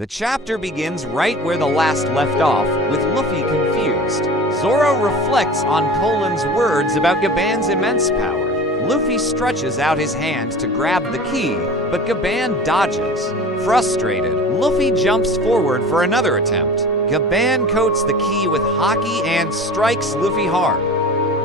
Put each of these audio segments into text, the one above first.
The chapter begins right where the last left off, with Luffy confused. Zoro reflects on Colin's words about Gaban's immense power. Luffy stretches out his hand to grab the key, but Gaban dodges. Frustrated, Luffy jumps forward for another attempt. Gaban coats the key with Haki and strikes Luffy hard.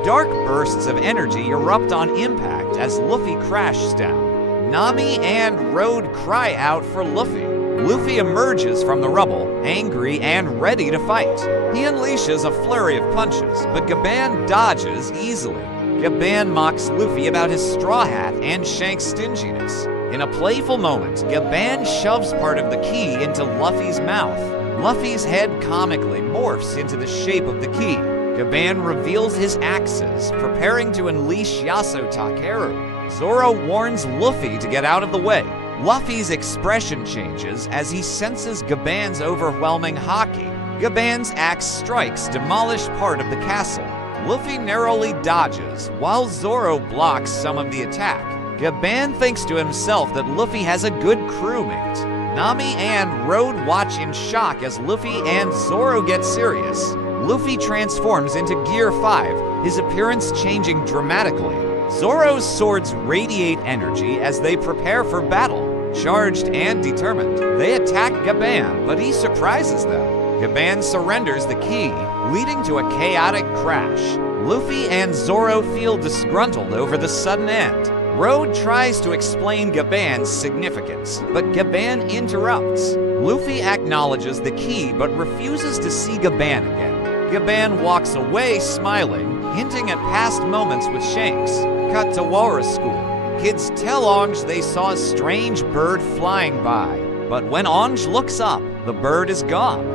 Dark bursts of energy erupt on impact as Luffy crashes down. Nami and Road cry out for Luffy. Luffy emerges from the rubble, angry and ready to fight. He unleashes a flurry of punches, but Gaban dodges easily. Gaban mocks Luffy about his straw hat and Shank's stinginess. In a playful moment, Gaban shoves part of the key into Luffy's mouth. Luffy's head comically morphs into the shape of the key. Gaban reveals his axes, preparing to unleash Yaso Takeru. Zoro warns Luffy to get out of the way. Luffy's expression changes as he senses Gaban's overwhelming haki. Gaban's axe strikes demolish part of the castle. Luffy narrowly dodges, while Zoro blocks some of the attack. Gaban thinks to himself that Luffy has a good crewmate. Nami and Road watch in shock as Luffy and Zoro get serious. Luffy transforms into Gear 5, his appearance changing dramatically. Zoro's swords radiate energy as they prepare for battle. Charged and determined, they attack Gaban, but he surprises them. Gaban surrenders the key, leading to a chaotic crash. Luffy and Zoro feel disgruntled over the sudden end. Road tries to explain Gaban's significance, but Gaban interrupts. Luffy acknowledges the key but refuses to see Gaban again. Gaban walks away smiling, hinting at past moments with Shanks. Cut to Walrus School. Kids tell Ange they saw a strange bird flying by, but when Ange looks up, the bird is gone.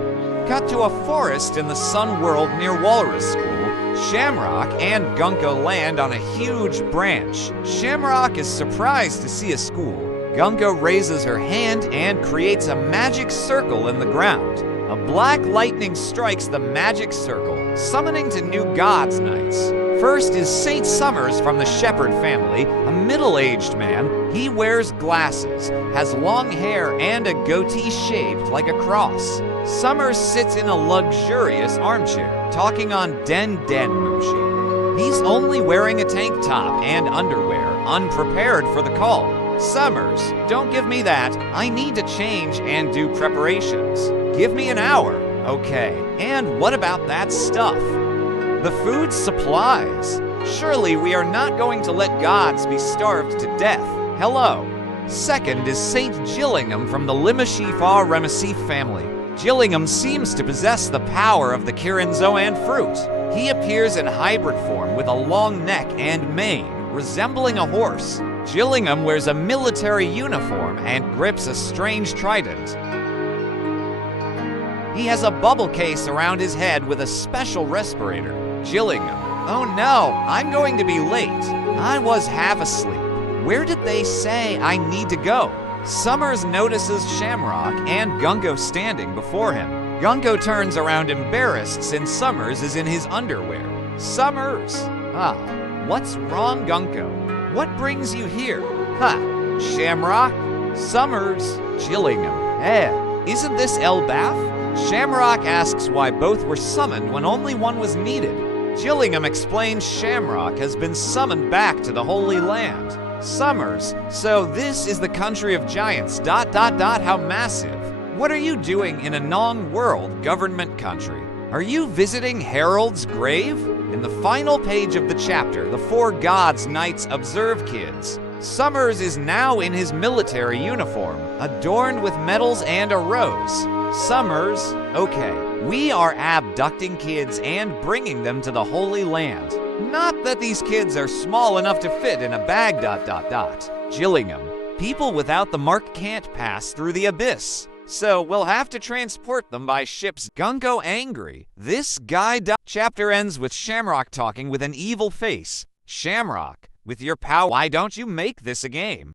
Cut to a forest in the Sun World near Walrus School. Shamrock and Gunko land on a huge branch. Shamrock is surprised to see a school. Gunko raises her hand and creates a magic circle in the ground. A black lightning strikes the magic circle, summoning to new gods' knights. First is Saint Summers from the Shepherd family, a middle-aged man. He wears glasses, has long hair, and a goatee shaped like a cross. Summers sits in a luxurious armchair, talking on Den Den Mushi. He's only wearing a tank top and underwear, unprepared for the call. Summers, don't give me that. I need to change and do preparations. Give me an hour. Okay, and what about that stuff? The food supplies. Surely we are not going to let gods be starved to death. Hello. Second is Saint Gillingham from the Limashif Remasif family. Gillingham seems to possess the power of the Kirinzoan fruit. He appears in hybrid form with a long neck and mane, resembling a horse. Gillingham wears a military uniform and grips a strange trident. He has a bubble case around his head with a special respirator. Gillingham. Oh no, I'm going to be late. I was half asleep. Where did they say I need to go? Summers notices Shamrock and Gunko standing before him. Gunko turns around embarrassed since Summers is in his underwear. Summers! Ah, what's wrong, Gunko? What brings you here? Ha! Shamrock? Summers? Gillingham. Isn't this Elbaf? Shamrock asks why both were summoned when only one was needed. Gillingham explains Shamrock has been summoned back to the Holy Land. Summers, so this is the country of giants, ... how massive. What are you doing in a non-world government country? Are you visiting Harold's grave? In the final page of the chapter, the four gods' knights observe kids. Summers is now in his military uniform, adorned with medals and a rose. Summers, okay, we are abducting kids and bringing them to the Holy Land. Not that these kids are small enough to fit in a bag ... Gillingham, people without the mark can't pass through the abyss. So we'll have to transport them by ships. Gunko angry. This guy... Chapter ends with Shamrock talking with an evil face. Shamrock, with your power, why don't you make this a game?